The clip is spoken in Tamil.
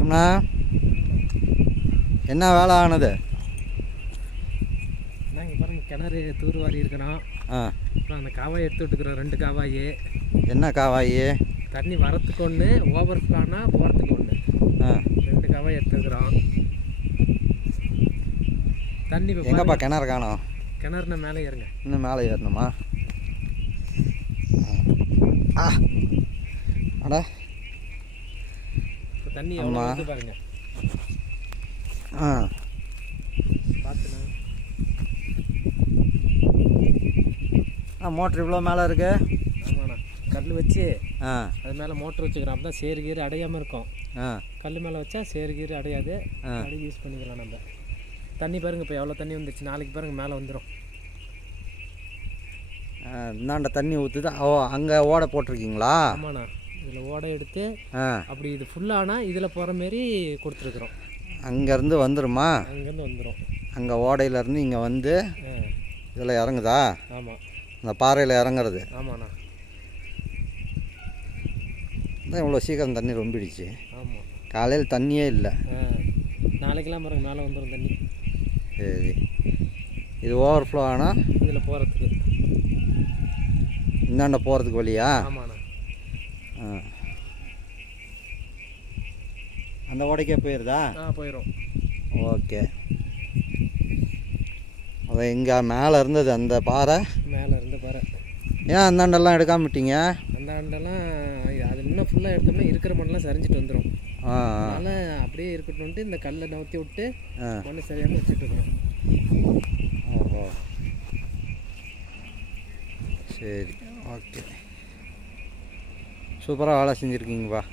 லட்சுமணா, என்ன வேலை ஆனது? இங்கே பாருங்க, கிணறு தூர்வாரி இருக்கிறோம். அப்புறம் அந்த காவாயை எடுத்து விட்டுக்கிறோம், 2 காவாய். என்ன காவாய்? தண்ணி வரத்துக்கு ஒன்று, ஓவர் ஃப்ளோனா போகிறதுக்கு ஒன்று. 2 காவாய் எடுத்துக்கிறோம். தண்ணி எங்கப்பா கிணறு காணோம்? கிணறுனா மேலே ஏறுங்க. இன்னும் மேலே ஏறணுமா? அட இப்போ தண்ணி எவ்வளோ வந்து பாருங்க. பார்த்துண்ணா, மோட்ரு இவ்வளோ மேலே இருக்கு. ஆமாண்ணா, கல் வச்சு அது மேலே மோட்ரு வச்சுக்கிறோம். அப்போ தான் சேறு கீறு அடையாமல் இருக்கும். கல் மேலே வச்சா சேறு கீறு அடையாது, அப்படியே யூஸ் பண்ணிக்கலாம் நம்ம. தண்ணி பாருங்கள், இப்போ எவ்வளோ தண்ணி வந்துச்சு. நாளைக்கு பாருங்கள் மேலே வந்துடும். இந்தாண்ட தண்ணி ஊற்றுது. அங்கே ஓடை போட்டிருக்கீங்களா? ஆமாண்ணா, இதில் ஓடை எடுத்து அப்படி இது ஃபுல்லானால் இதில் போகிற மாரி கொடுத்துருக்குறோம். அங்கேருந்து வந்துடுமா? அங்கேருந்து வந்துடும். அங்கே ஓடையிலேருந்து இங்கே வந்து இதில் இறங்குதா? ஆமாம், இந்த பாறையில் இறங்குறது. ஆமாண்ணா, தான் இவ்வளோ சீக்கிரம் தண்ணி ரொம்பிடுச்சு. ஆமாம், காலையில் தண்ணியே இல்லை. நாளைக்கெல்லாம் பாருங்கள் மேலே வந்துடும் தண்ணி. சரி, இது ஓவர் ஃப்ளோ ஆனால் இதில் போகிறதுக்கு, இந்தாண்ட போகிறதுக்கு வழியா? ஆமாண்ணா. அந்த ஓடைக்கே போயிடுதா? போயிடும். ஓகே. அதை இங்கே மேலே இருந்தது அந்த பாறை, மேலே இருந்து பாறை. ஏன் அந்தாண்டெல்லாம் எடுக்காம விட்டீங்க? அந்த ஆண்டெல்லாம் அது இன்னும் ஃபுல்லாக எடுத்தோம்னா இருக்கிற மண்ணெலாம் சரிஞ்சிட்டு வந்துடும். அதனால் அப்படியே இருக்கட்டும்ட்டு இந்த கல்லை நவுத்தி விட்டு மண்ணு சரியாக வச்சுட்டு இருக்கோம். ஓஹோ, சரி, ஓகே. சூப்பராக வேலை செஞ்சுருக்கீங்கப்பா.